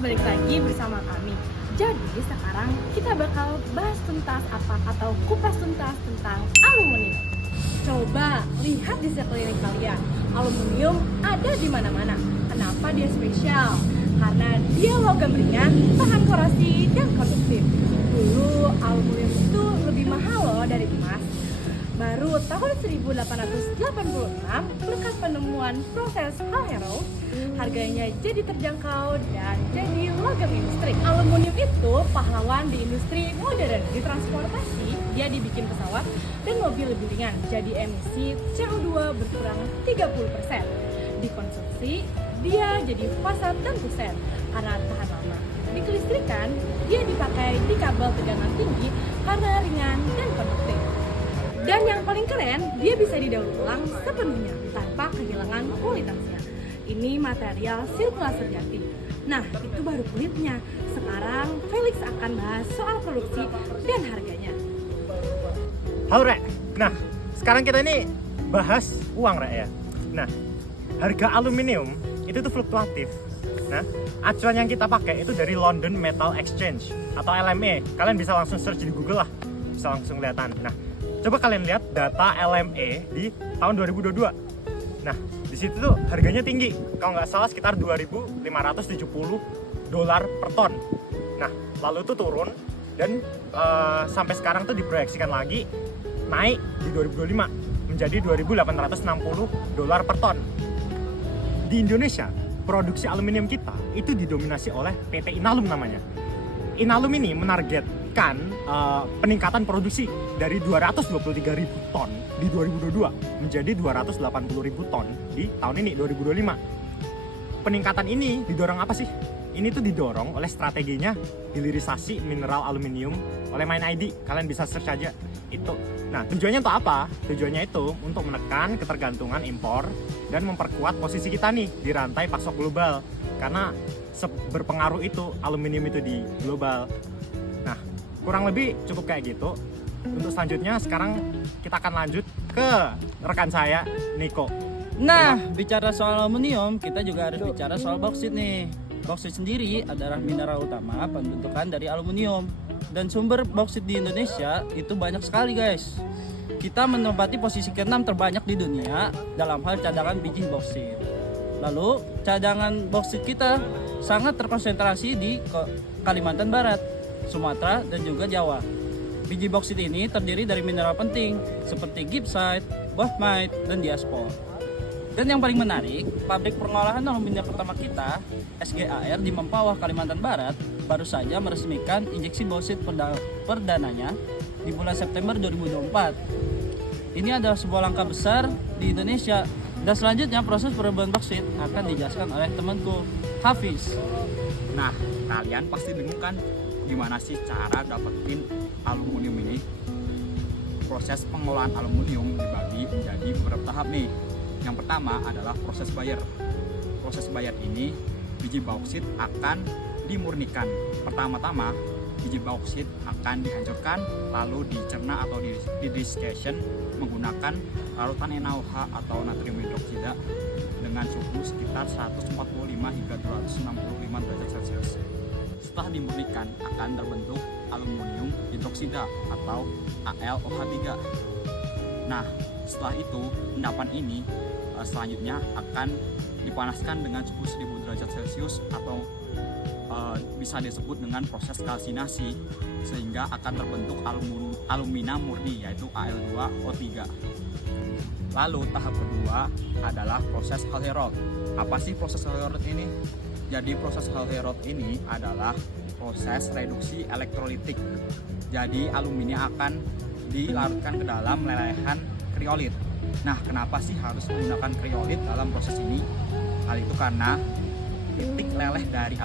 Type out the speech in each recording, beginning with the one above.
balik lagi bersama kami. Jadi sekarang kita bakal bahas tuntas atau kupas tuntas tentang aluminium. Coba lihat di sekeliling kalian, aluminium ada di mana-mana. Kenapa dia spesial? Karena dia logam ringan, tahan korasi dan konduktif. Dulu aluminium itu lebih mahal loh dari emas. Baru tahun 1886 berkat penemuan proses Hall Heroult, harganya jadi terjangkau dan jadi logam industri. Aluminium itu pahlawan di industri modern. Di transportasi, dia dibikin pesawat dan mobil lebih ringan, jadi emisi CO2 berkurang 30%. Dikonsumsi, dia jadi fasad dan kusen karena tahan lama. Di kelistrikan, dia dipakai di kabel tegangan tinggi karena ringan dan konduktif. Dan yang paling keren, dia bisa didaur ulang sepenuhnya tanpa kehilangan kualitasnya. Ini material sirkulasi sejati. Nah, itu baru kulitnya. Sekarang Felix akan bahas soal produksi dan harganya. Halo Rek, nah sekarang kita ini bahas uang Rek ya. Nah, harga aluminium itu tuh fluktuatif. Nah, acuan yang kita pakai itu dari London Metal Exchange atau LME. Kalian bisa langsung search di Google lah, bisa langsung kelihatan. Nah, coba kalian lihat data LME di tahun 2022. Nah, di situ tuh harganya tinggi. Kalau nggak salah sekitar 2.570 dolar per ton. Nah, lalu itu turun dan sampai sekarang tuh diproyeksikan lagi naik di 2025 menjadi 2.860 dolar per ton. Di Indonesia, produksi aluminium kita itu didominasi oleh PT Inalum namanya. Inalum ini menargetkan peningkatan produksi dari 223.000 ton di 2022 menjadi 280.000 ton di tahun ini 2025. Peningkatan ini didorong apa sih? Ini tuh didorong oleh strateginya hilirisasi mineral aluminium oleh MindID. Kalian bisa search aja itu. Nah, tujuannya untuk apa? Tujuannya itu untuk menekan ketergantungan impor dan memperkuat posisi kita nih di rantai pasok global. Karena berpengaruh itu aluminium itu di global. Nah, kurang lebih cukup kayak gitu. Untuk selanjutnya sekarang kita akan lanjut ke rekan saya, Niko. Nah, bicara soal aluminium, kita juga harus bicara soal bauksit nih. Bauksit sendiri adalah mineral utama pembentukan dari aluminium. Dan sumber bauksit di Indonesia itu banyak sekali guys. Kita menempati posisi ke-6 terbanyak di dunia dalam hal cadangan biji bauksit. Lalu, cadangan bauksit kita sangat terkonsentrasi di Kalimantan Barat, Sumatera, dan juga Jawa. Biji bauksit ini terdiri dari mineral penting seperti gibbsite, boehmite, dan diaspor. Dan yang paling menarik, pabrik pengolahan aluminium pertama kita, SGAR di Mempawah, Kalimantan Barat, baru saja meresmikan injeksi bauksit perdananya di bulan September 2024. Ini adalah sebuah langkah besar di Indonesia. Dan selanjutnya proses perubahan bauksit akan dijelaskan oleh temanku, Hafiz. Nah, kalian pasti bingung kan gimana sih cara dapetin aluminium ini? Proses pengolahan aluminium dibagi menjadi beberapa tahap nih. Yang pertama adalah proses bayar. Proses bayar ini biji bauksit akan dimurnikan. Pertama-tama biji bauksit akan dihancurkan lalu dicerna atau di desiccation menggunakan larutan NaOH atau natrium hidroksida dengan suhu sekitar 145 hingga 265 derajat Celcius. Setelah dimurnikan akan terbentuk aluminium hidroksida atau AlOH3. Nah, setelah itu endapan ini selanjutnya akan dipanaskan dengan suhu 1000 derajat Celcius atau bisa disebut dengan proses kalsinasi sehingga akan terbentuk alumina murni yaitu Al2O3. Lalu tahap kedua adalah proses Hall Heroult. Apa sih proses Hall Heroult ini? Jadi proses Hall Heroult ini adalah proses reduksi elektrolitik. Jadi alumina akan dilarutkan ke dalam lelehan kriolit. Nah, kenapa sih harus menggunakan kriolit dalam proses ini? Hal itu karena titik leleh dari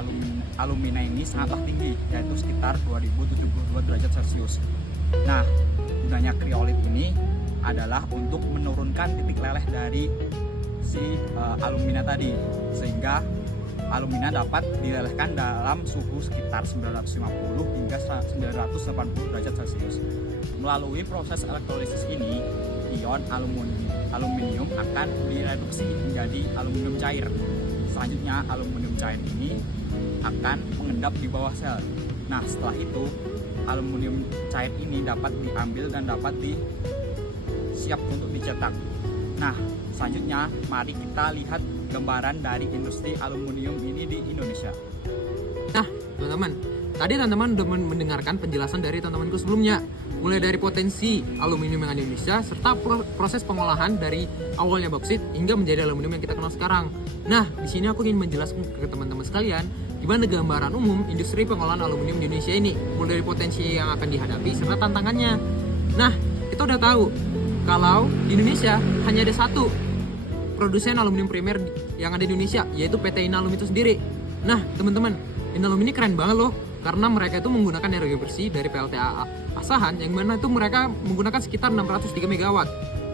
alumina ini sangatlah tinggi, yaitu sekitar 2072 derajat Celcius. Nah, gunanya kriolit ini adalah untuk menurunkan titik leleh dari si alumina tadi, sehingga alumina dapat dilelehkan dalam suhu sekitar 950 hingga 980 derajat Celcius. Melalui proses elektrolisis ini, ion aluminium akan direduksi menjadi aluminium cair selanjutnya aluminium cair ini akan mengendap di bawah sel. Nah, setelah itu aluminium cair ini dapat diambil dan dapat siap untuk dicetak. Nah, selanjutnya mari kita lihat gambaran dari industri aluminium ini di Indonesia. Nah, teman-teman, tadi teman-teman udah mendengarkan penjelasan dari teman-temanku sebelumnya, mulai dari potensi aluminium yang ada di Indonesia serta proses pengolahan dari awalnya boksit hingga menjadi aluminium yang kita kenal sekarang. Nah, di sini aku ingin menjelaskan ke teman-teman sekalian gimana gambaran umum industri pengolahan aluminium di Indonesia ini, mulai dari potensi yang akan dihadapi serta tantangannya. Nah, kita udah tahu kalau di Indonesia hanya ada satu produsen aluminium primer yang ada di Indonesia, yaitu PT Inalum itu sendiri. Nah, teman-teman, Inalum ini keren banget loh, karena mereka itu menggunakan energi bersih dari PLTA Asahan, yang mana itu mereka menggunakan sekitar 603 MW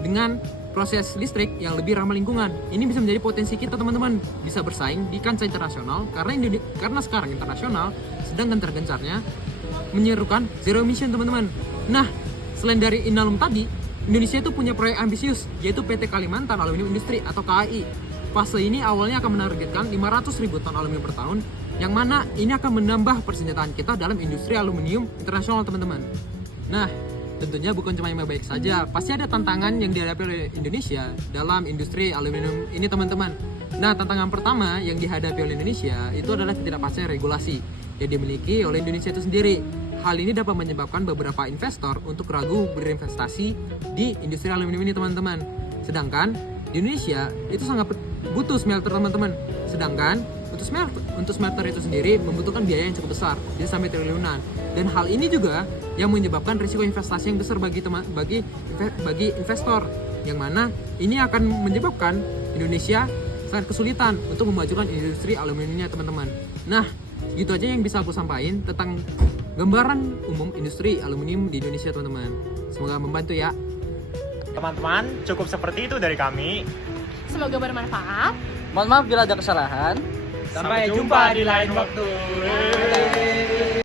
dengan proses listrik yang lebih ramah lingkungan. Ini bisa menjadi potensi kita, teman-teman, bisa bersaing di kancah internasional karena sekarang internasional sedang gencar-gencarnya menyerukan zero emission, teman-teman. Nah, selain dari Inalum tadi, Indonesia itu punya proyek ambisius, yaitu PT Kalimantan Aluminium Industri atau KAI. Fase ini awalnya akan menargetkan 500.000 ton aluminium per tahun, yang mana ini akan menambah persenjataan kita dalam industri aluminium internasional, teman-teman. Nah, tentunya bukan cuma yang baik saja, pasti ada tantangan yang dihadapi oleh Indonesia dalam industri aluminium ini, teman-teman. Nah, tantangan pertama yang dihadapi oleh Indonesia itu adalah ketidakpastian regulasi yang dimiliki oleh Indonesia itu sendiri. Hal ini dapat menyebabkan beberapa investor untuk ragu berinvestasi di industri aluminium ini, teman-teman. Sedangkan di Indonesia itu sangat butuh smelter, teman-teman. Sedangkan untuk smelter itu sendiri membutuhkan biaya yang cukup besar, jadi sampai triliunan. Dan hal ini juga yang menyebabkan risiko investasi yang besar bagi investor, yang mana ini akan menyebabkan Indonesia sangat kesulitan untuk memajukan industri aluminiumnya, teman-teman. Nah, gitu aja yang bisa aku sampaikan tentang gambaran umum industri aluminium di Indonesia, teman-teman. Semoga membantu ya. Teman-teman, cukup seperti itu dari kami. Semoga bermanfaat. Mohon maaf bila ada kesalahan. Sampai jumpa di lain waktu.